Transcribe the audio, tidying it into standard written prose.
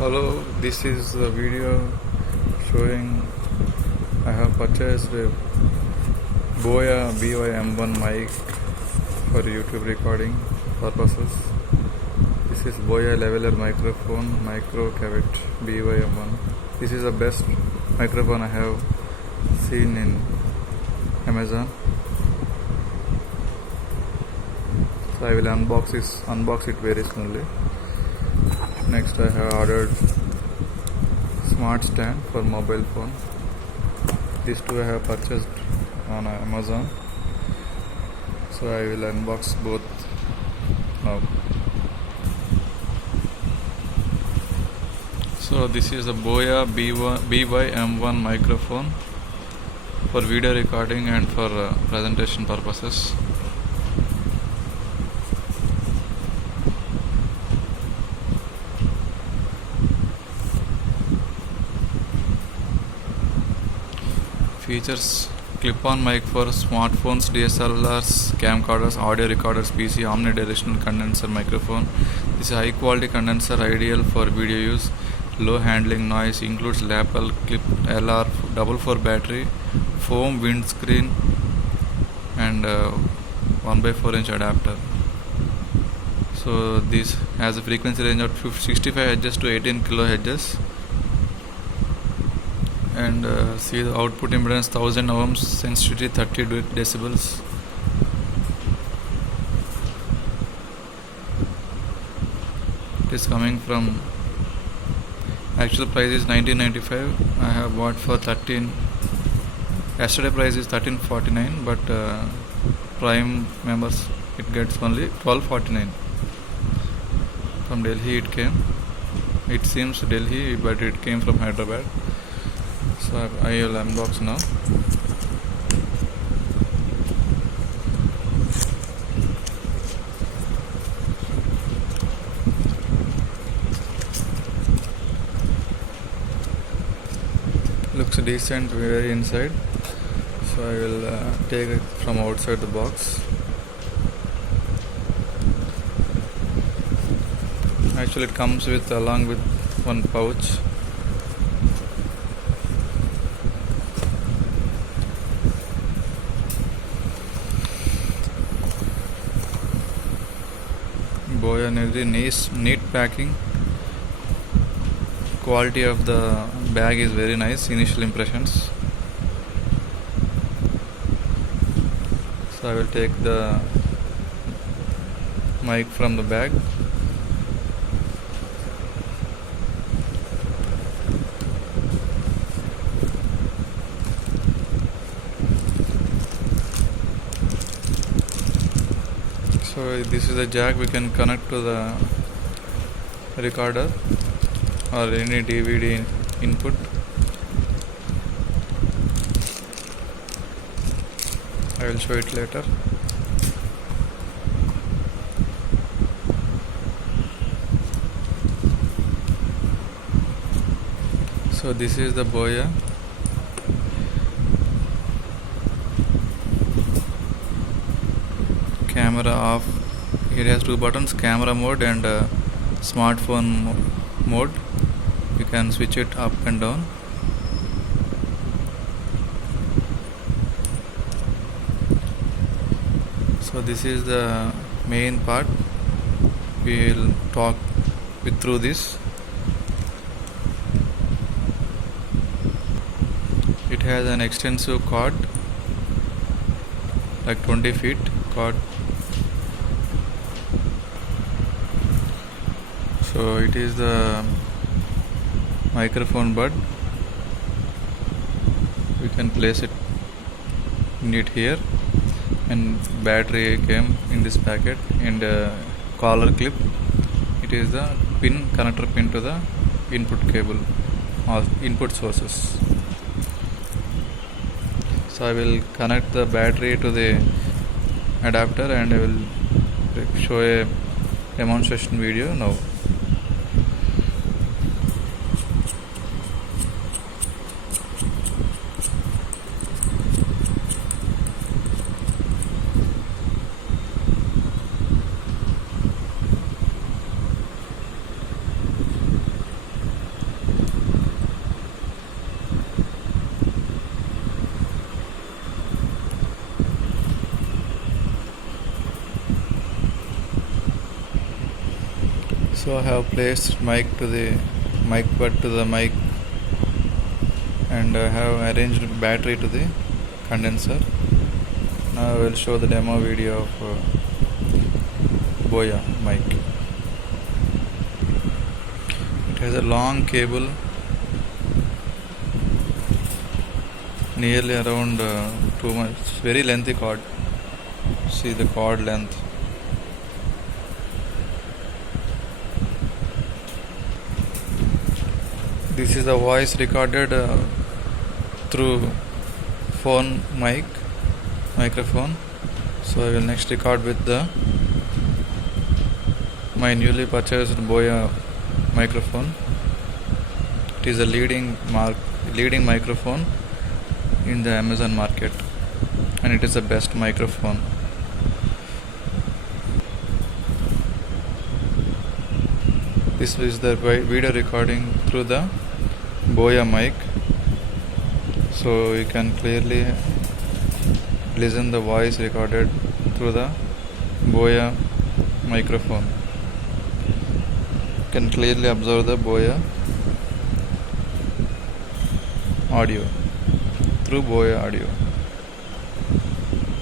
Hello, this is a video showing I have purchased a BOYA by-M1 mic for YouTube recording purposes. This is BOYA Lavalier microphone, micro cavet by-M1. This is the best microphone I have seen in Amazon. So I will unbox it very soonly. Next, I have ordered smart stand for mobile phone. These two I have purchased on Amazon. So I will unbox both now. So this is a BOYA by-M1 microphone for video recording and for presentation purposes. Features: clip-on mic for smartphones, DSLRs, camcorders, audio recorders, PC, omnidirectional condenser microphone. This is a high-quality condenser ideal for video use. Low handling noise, includes lapel, clip, LR, 4 battery, foam windscreen, and 1/4 inch adapter. So this has a frequency range of 65 Hz to 18 kHz. And see the output impedance 1000 ohms, sensitivity 30 decibels. It is coming from, actual price is 1995. I have bought for 13. Yesterday price is 1349, but Prime members it gets only 1249. From Delhi it came. It seems Delhi, but it came from Hyderabad. So I will unbox now. Looks decent, very inside. So I will take it from outside the box. Actually, it comes with along with one pouch. BOYA neat packing. Quality of the bag is very nice. Initial impressions. So I will take the mic from the bag. So this is the jack we can connect to the recorder or any DVD input. I will show it later. So this is the BOYA. Camera off. It has two buttons: camera mode and smartphone mode. You can switch it up and down. So this is the main part. We will talk through this. It has an extensive cord, like 20 feet cord. So it is the microphone bud. We can place it here, and battery came in this packet, and collar clip. It is the connector pin to the input cable or input sources. So I will connect the battery to the adapter and I will show a demonstration video now. So I have placed mic to the mic bud to the mic, and I have arranged battery to the condenser. Now I will show the demo video of BOYA mic. It has a long cable, nearly around 2 months. Very lengthy cord. See the cord length. This is the voice recorded through phone microphone. So I will next record with my newly purchased BOYA microphone. It is a leading microphone in the Amazon market, and it is the best microphone. This is the video recording through the BOYA mic, so you can clearly listen the voice recorded through the BOYA microphone. You can clearly observe the BOYA audio through BOYA audio.